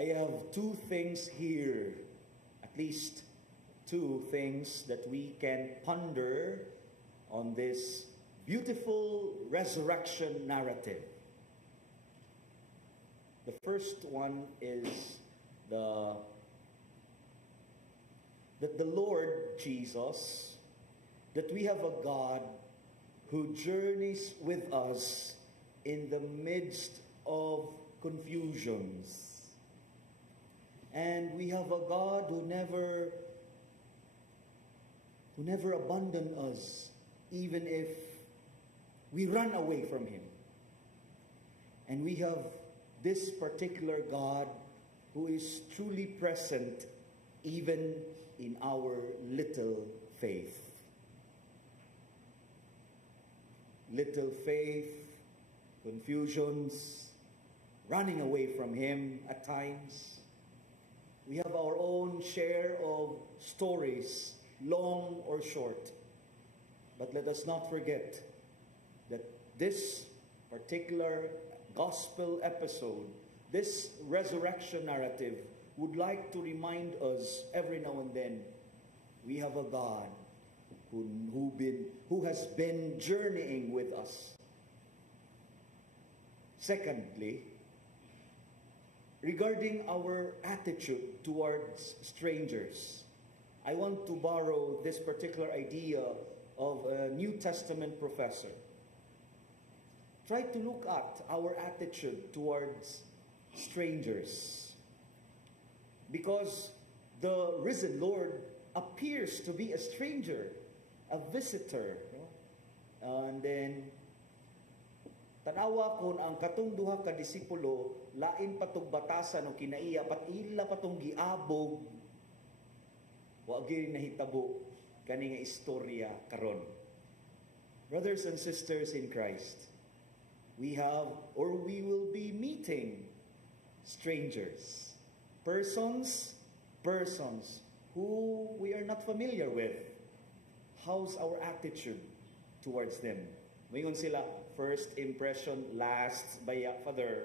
I have two things here, at least two things that we can ponder on this beautiful resurrection narrative. The first one is that the Lord Jesus, that we have a God who journeys with us in the midst of confusions. And we have a God who never abandoned us, even if we run away from Him. And we have this particular God who is truly present even in our little faith. Little faith, confusions, running away from Him at times. We have our own share of stories, long or short. But let us not forget that this particular gospel episode, this resurrection narrative, would like to remind us every now and then, we have a God who has been journeying with us. Secondly, regarding our attitude towards strangers, I want to borrow this particular idea of a New Testament professor. Try to look at our attitude towards strangers. Because the risen Lord appears to be a stranger, a visitor. And then, tanawa kung ang katong duha ka disipulo, lain patong batasan o kinaiya, pat ila patong giabog, wagi nahitabo, kani nga istorya karon. Brothers and sisters in Christ, we have or we will be meeting strangers, persons who we are not familiar with. How's our attitude towards them? Mayroon sila, first impression lasts by Father.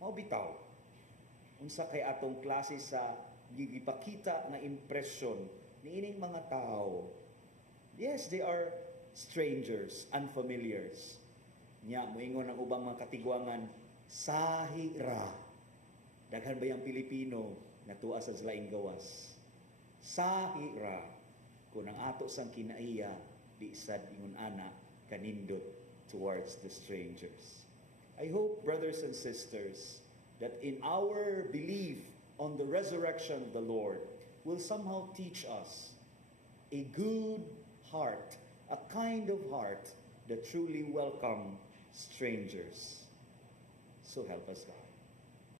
Mao bitaw. Unsa kay atong klase sa gigipakita na impression niining mga tao. Yes, they are strangers, unfamiliars. Nya moingon ang ubang mga katigwangan, sahira. Daghan ba yang Pilipino natuwa sa laing gawas? Sahira. Kung ang ato sang kinaiya, di sad ingon ana kanindot towards the strangers. I hope, brothers and sisters, that in our belief on the resurrection of the Lord will somehow teach us a good heart, a kind of heart that truly welcome strangers. So help us God.